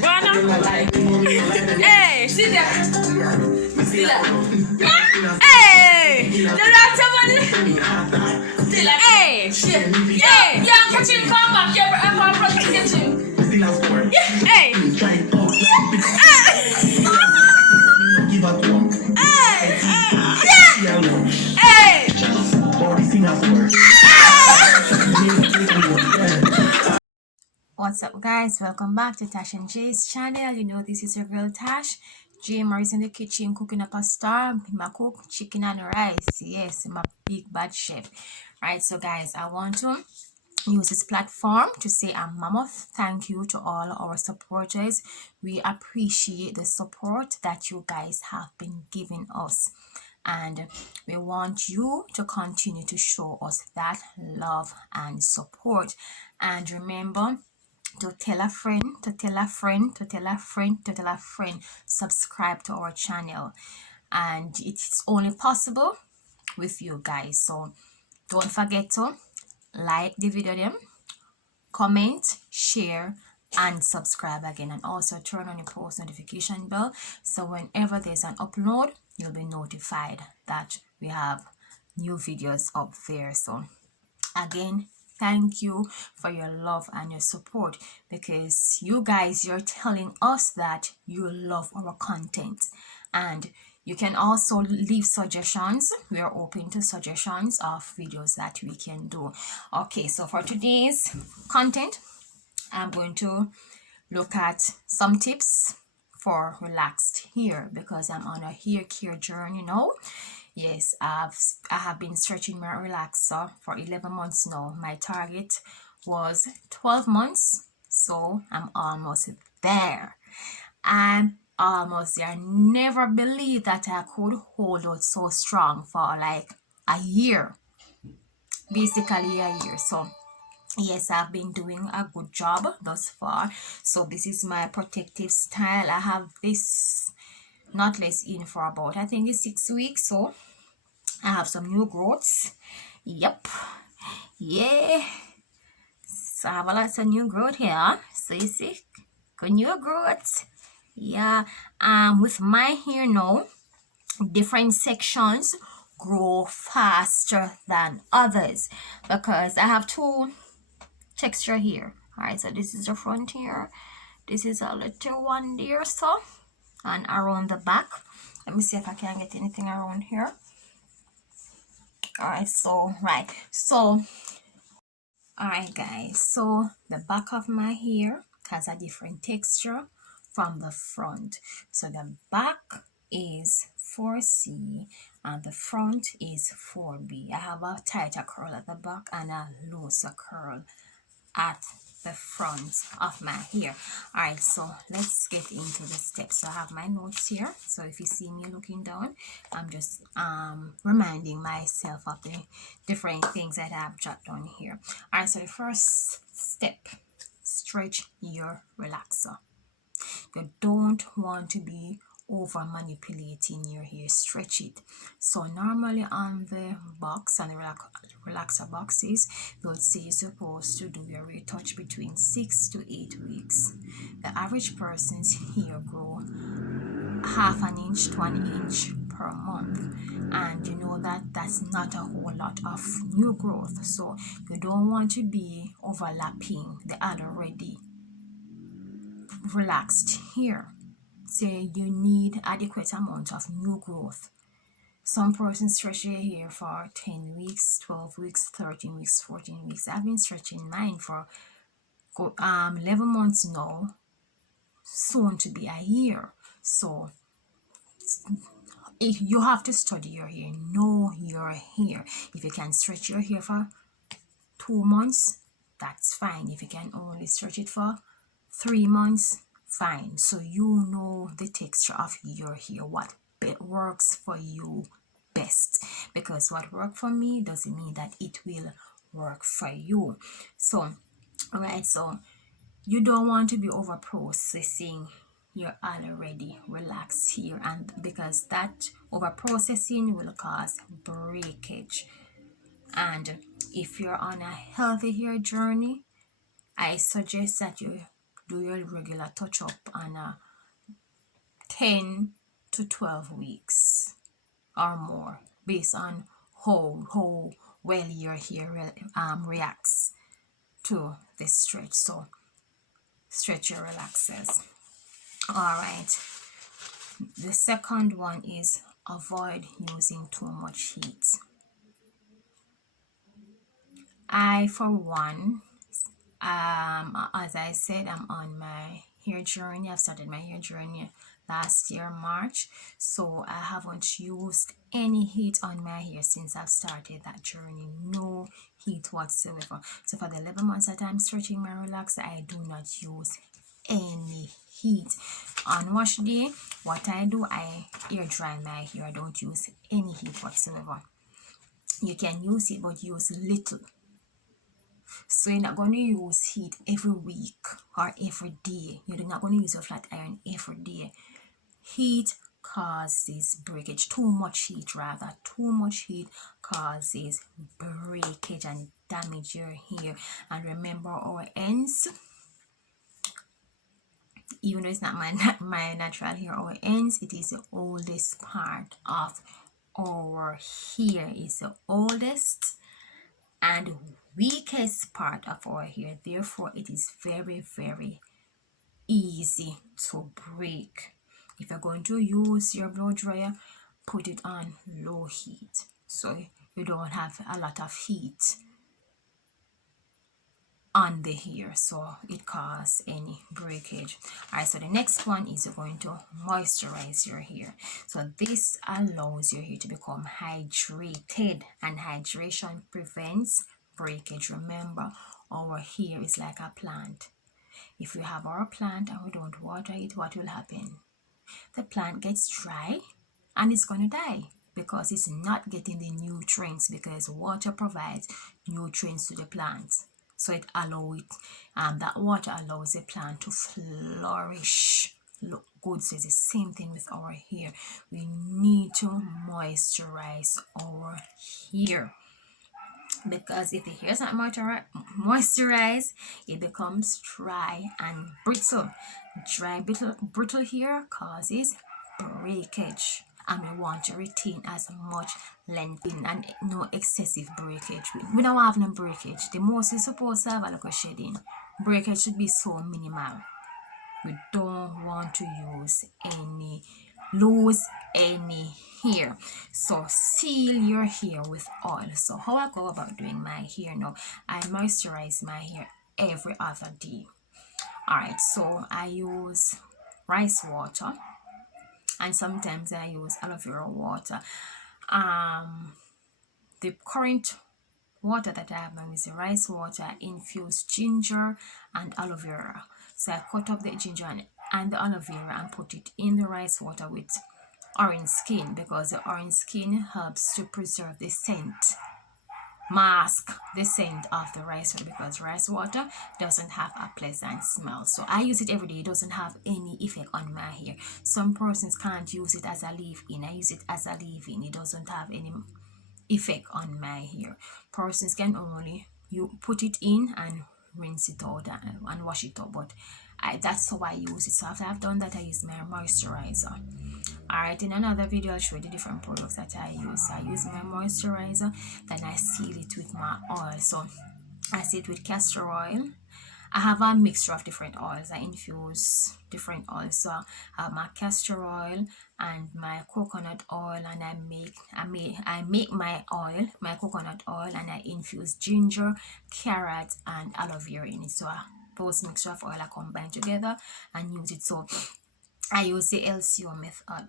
Hey, sit there. Hey, hey, shit. Yeah, I'm catching come back here. I'm from the kitchen. Hey. What's up, guys? Welcome back to Tash and Jay's channel. You know, this is your girl Tash. Jay is in the kitchen cooking up a star. I cook chicken and rice. Yes, I'm a big bad chef. Right, so guys, I want to use this platform to say a mammoth thank you to all our supporters. We appreciate the support that you guys have been giving us, and we want you to continue to show us that love and support. And remember to tell a friend, to tell a friend, to tell a friend, to tell a friend, subscribe to our channel. And it's only possible with you guys. So don't forget to like the video them, comment, share, and subscribe again, and also turn on your post notification bell so whenever there's an upload you'll be notified that we have new videos up there. So again, thank you for your love and your support, because you guys, you're telling us that you love our content. And you can also leave suggestions. We are open to suggestions of videos that we can do. Okay, so for today's content, I'm going to look at some tips for relaxed hair, because I'm on a hair care journey now. Yes, I have been searching my relaxer for 11 months now. My target was 12 months, so I'm almost there. I'm almost there. I never believed that I could hold out so strong for like a year, basically a year. So yes, I've been doing a good job thus far. So this is my protective style. I have this knotless in for about, I think it's 6 weeks. So I have some new growths. Yep. Yeah. So I have a lot of new growth here. So you see, good new growth. Yeah. With my hair now, different sections grow faster than others, because I have two texture here. All right, so this is the front here. This is a little one there, so, and around the back. Let me see if I can get anything around here. All right, so all right guys, so the back of my hair has a different texture from the front. So the back is 4C and the front is 4B. I have a tighter curl at the back and a looser curl at the front of my hair. All right, so let's get into the steps. So I have my notes here, so if you see me looking down, I'm just reminding myself of the different things that I've jotted down here. All right, so the first step, stretch your relaxer. You don't want to be over manipulating your hair. Stretch it. So normally on the box, on the relaxer boxes, they would say you're supposed to do your retouch between 6 to 8 weeks. The average person's hair grow half an inch to an inch per month, and you know that that's not a whole lot of new growth. So you don't want to be overlapping the already relaxed hair. So you need adequate amount of new growth. Some persons stretch their hair for 10 weeks, 12 weeks, 13 weeks, 14 weeks. I've been stretching mine for 11 months now, soon to be a year. So if you have to study your hair, know your hair. If you can stretch your hair for 2 months, that's fine. If you can only stretch it for 3 months, fine. So you know the texture of your hair, what works for you best, because what worked for me doesn't mean that it will work for you. So all right, so you don't want to be over processing your already relaxed hair, and because that over processing will cause breakage. And if you're on a healthy hair journey, I suggest that you do your regular touch up on 10 to 12 weeks or more, based on how well your hair reacts to this stretch. So stretch your relaxers. All right, the second one is avoid using too much heat. I, for one, as I said, I'm on my hair journey. I've started my hair journey last year, March. So I haven't used any heat on my hair since I've started that journey. No heat whatsoever. So for the 11 months that I'm stretching my relaxer, I do not use any heat. On wash day, what I do, I air dry my hair. I don't use any heat whatsoever. You can use it, but use little. So you're not going to use heat every week or every day. You're not going to use a flat iron every day. Heat causes breakage. Too much heat, rather. Too much heat causes breakage and damage your hair. And remember, our ends, even though it's not my natural hair, our ends, it is the oldest part of our hair. It's the oldest and weakest part of our hair. Therefore, it is very, very easy to break. If you're going to use your blow dryer, put it on low heat so you don't have a lot of heat on the hair, so it causes any breakage. Alright, so the next one is you're going to moisturize your hair. So this allows your hair to become hydrated, and hydration prevents breakage. Remember, our hair is like a plant. If we have our plant and we don't water it, what will happen? The plant gets dry and it's going to die because it's not getting the nutrients, because water provides nutrients to the plant. So it allows that water allows the plant to flourish. Look good. So it's the same thing with our hair. We need to moisturize our hair, because if the hair is not moisturized, it becomes dry and brittle. Dry, brittle hair causes breakage, and we want to retain as much length and no excessive breakage. We don't have no breakage. The most is supposed to have a little shedding. Breakage should be so minimal. We don't want to lose any hair. So seal your hair with oil. So how I go about doing my hair now, I moisturize my hair every other day. Alright, so I use rice water, and sometimes I use aloe vera water. The current water that I have now is the rice water. I infuse ginger and aloe vera. So I cut up the ginger and the aloe vera and put it in the rice water with orange skin, because the orange skin helps to preserve the scent, mask the scent of the rice water, because rice water doesn't have a pleasant smell. So I use it every day. It doesn't have any effect on my hair. Some persons can't use it as a leave-in. I use it as a leave-in. It doesn't have any effect on my hair. Persons can only put it in and rinse it out and wash it out, but that's how I use it. So after I've done that, I use my moisturizer. Alright, in another video I'll show you the different products that I use. So I use my moisturizer, then I seal it with my oil. So I seal it with castor oil. I have a mixture of different oils. I infuse different oils. So I have my castor oil and my coconut oil, and I make my oil, my coconut oil, and I infuse ginger, carrot, and aloe vera in it. So those mixture of oil I combine together and use it. So I use the LCO method.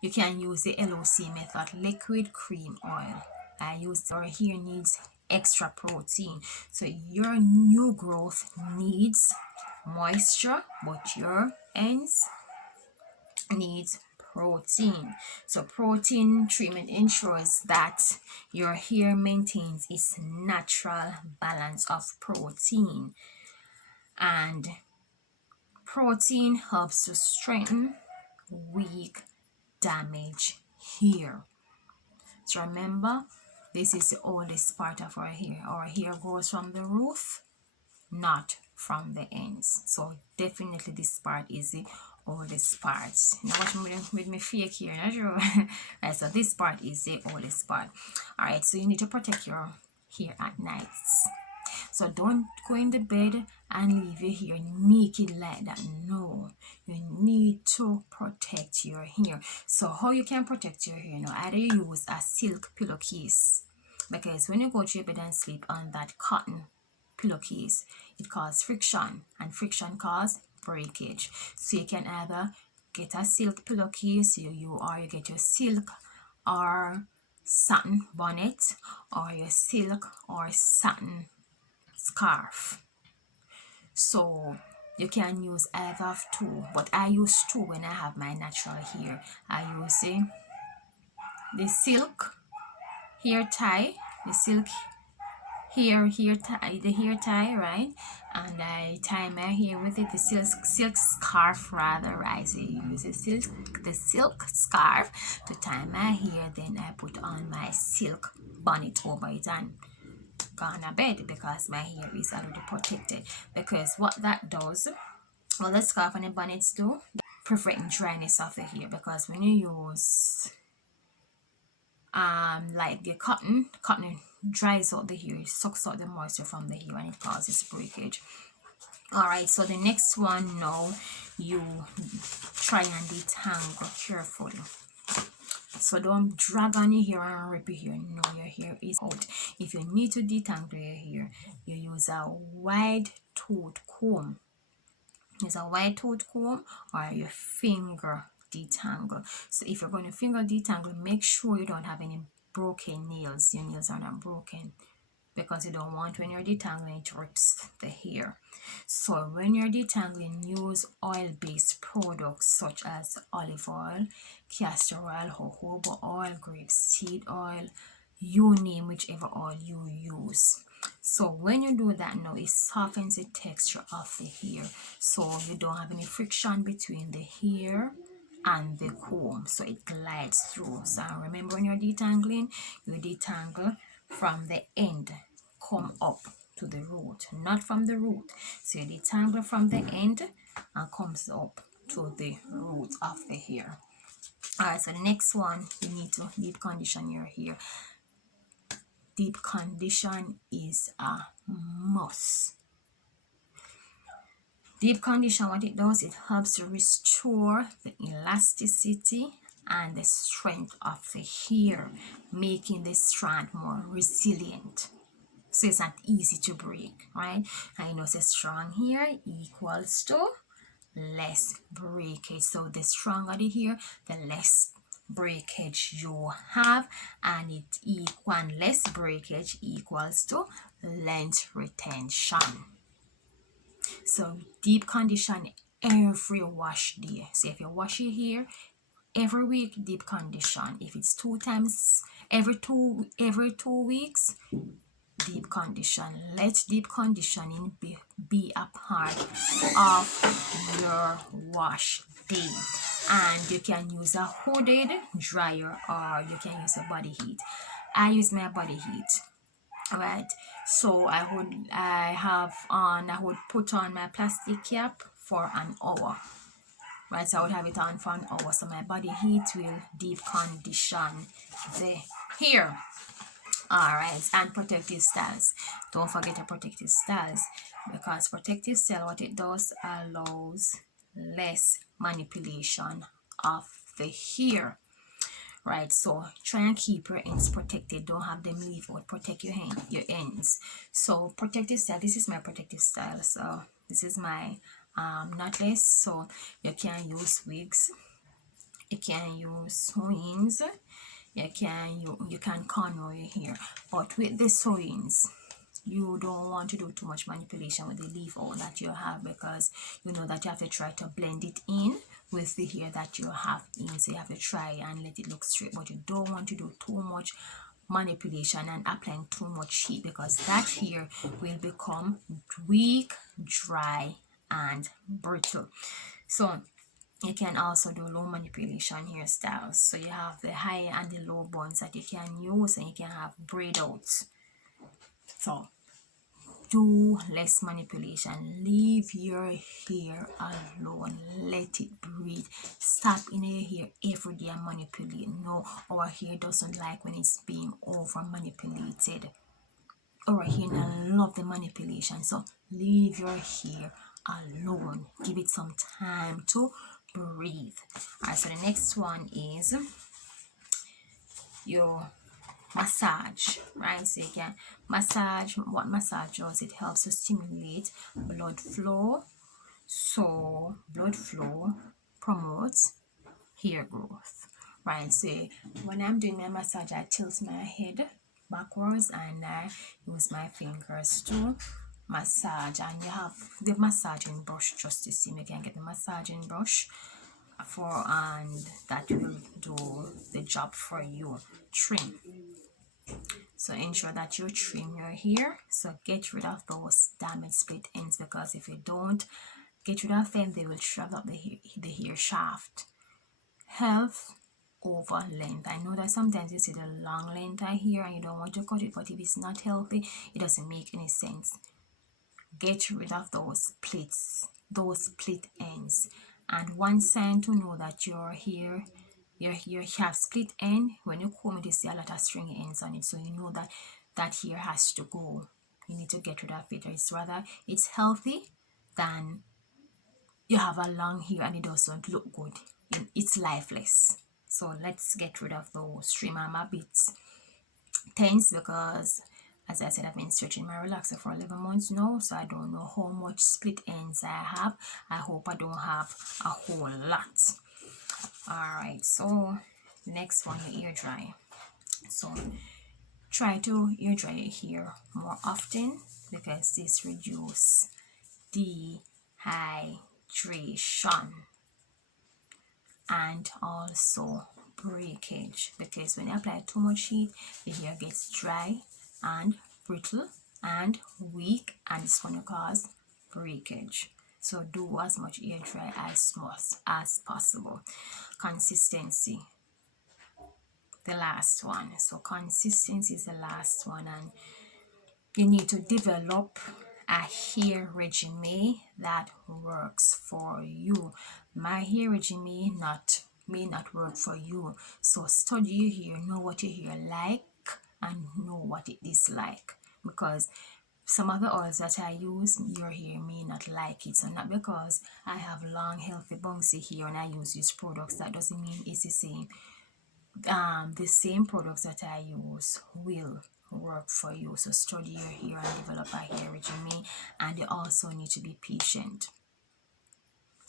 You can use the LOC method, liquid cream oil. I use our hair needs extra protein. So your new growth needs moisture, but your ends needs protein. So protein treatment ensures that your hair maintains its natural balance of protein, and protein helps to strengthen weak, damaged hair. So remember, this is the oldest part of our hair. Our hair grows from the root, not from the ends. So definitely this part is the oldest part. Now watch me with me fake here, not sure. Right, so this part is the oldest part. All right, so you need to protect your hair at nights. So don't go in the bed and leave your hair naked like that. No, you need to protect your hair. So how you can protect your hair now? Either you use a silk pillowcase, because when you go to your bed and sleep on that cotton pillowcase, it causes friction, and friction causes breakage. So you can either get a silk pillowcase, or you get your silk or satin bonnet, or your silk or satin scarf. So you can use either of two, but I use two when I have my natural hair. I use the silk hair tie, the silk hair tie, right? And I tie my hair with it, the silk scarf rather, right? So you use the silk scarf to tie my hair, then I put on my silk bonnet over it and gone to bed, because my hair is already protected. Because what that does, well, the scarf and the bonnets do prevent dryness of the hair, because when you use like the cotton dries out the hair, it sucks out the moisture from the hair and it causes breakage. All right, so the next one now, you try and detangle carefully. So don't drag on your hair and rip your hair. No, your hair is out. If you need to detangle your hair, you use a wide tooth comb. Use a wide tooth comb or your finger detangle. So if you're going to finger detangle, make sure you don't have any broken nails. Your nails are not broken, because you don't want, when you're detangling, it rips the hair. So when you're detangling, use oil-based products such as olive oil, castor oil, jojoba oil, grapeseed oil, you name whichever oil you use. So when you do that now, it softens the texture of the hair, so you don't have any friction between the hair and the comb, so it glides through. So remember, when you're detangling, you detangle from the end, come up to the root, not from the root. So you detangle from the end and comes up to the root of the hair. All right, so the next one, you need to deep condition your hair. Deep condition is a must. Deep condition, what it does, it helps to restore the elasticity and the strength of the hair, making the strand more resilient. So it's not easy to break, right? I know it's strong hair equals to less breakage. So the stronger the hair, the less breakage you have, and it equal less breakage equals to length retention. So deep condition every wash day. So if you wash your hair every week, deep condition. If it's 2 times every 2 weeks, deep condition. Let deep conditioning be a part of your wash day. And you can use a hooded dryer, or you can use a body heat. I use my body heat. Right, so I would put on my plastic cap for an hour. Right, so I would have it on for an hour, so my body heat will deep condition the hair. All right, and protective styles, don't forget the protective styles, because protective style, what it does, allows less manipulation of the hair. Right, so try and keep your ends protected, don't have them leave out, protect your ends. So protective style, this is my protective style. So this is my knotless. So you can use wigs, you can use sew-ins, you can cornrow your hair, but with the sew-ins, you don't want to do too much manipulation with the leaf out that you have, because you know that you have to try to blend it in with the hair that you have in. So you have to try and let it look straight, but you don't want to do too much manipulation and applying too much heat, because that hair will become weak, dry, and brittle. So you can also do low manipulation hairstyles. So you have the high and the low buns that you can use, and you can have braid outs. So do less manipulation. Leave your hair alone. Let it breathe. Stop in your hair every day and manipulate. No, our hair doesn't like when it's being over manipulated. Our hair love the manipulation. So leave your hair alone. Give it some time to breathe. Alright, so the next one is your massage, right? So you can massage. What massage does, it helps to stimulate blood flow. So blood flow promotes hair growth, right? So when I'm doing my massage, I tilt my head backwards and I use my fingers to massage. And you have the massaging brush just the same. You can get the massaging brush for, and that will do the job for you. Trim. So ensure that you trim your hair. So get rid of those damaged split ends, because if you don't get rid of them, they will shrivel up the hair shaft. Health over length. I know that sometimes you see the long length of hair and you don't want to cut it, but if it's not healthy, it doesn't make any sense. Get rid of those splits, those split ends. And one sign to know that your hair have split end, when you comb it, you see a lot of stringy ends on it, so you know that that hair has to go. You need to get rid of it. It's healthy than you have a long hair and it doesn't look good. It's lifeless. So let's get rid of those trim. I'm a bit tense because, as I said, I've been stretching my relaxer for 11 months now, so I don't know how much split ends I have. I hope I don't have a whole lot. Alright, so next one, your ear dry. So try to ear dry your hair more often, because this reduces dehydration and also breakage, because when you apply too much heat, the hair gets dry and brittle and weak, and it's going to cause breakage. So do as much air dry as possible. Consistency, the last one. So consistency is the last one, and you need to develop a hair regime that works for you. My hair regime may not work for you, so study your hair, know what your hair like and know what it dislike, because some of the oils that I use, your hair may not like it. So not because I have long, healthy, bouncy hair and I use these products, that doesn't mean it's the same. The same products that I use will work for you. So study your hair and develop a hair regime, and you also need to be patient.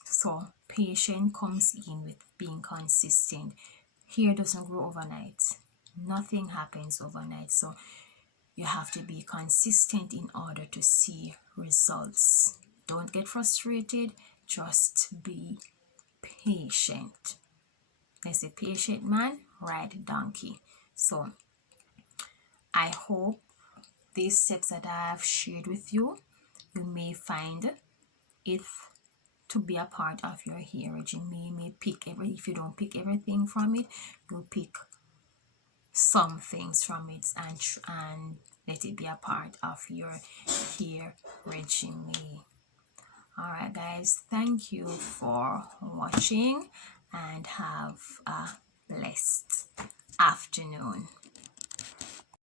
So patience comes in with being consistent. Hair doesn't grow overnight. Nothing happens overnight. So you have to be consistent in order to see results. Don't get frustrated. Just be patient. They say patient man ride donkey. So I hope these steps that I have shared with you, you may find it to be a part of your hair regime. You may pick if you don't pick everything from it, you'll pick some things from it and let it be a part of your hair regime. Alright guys, thank you for watching and have a blessed afternoon.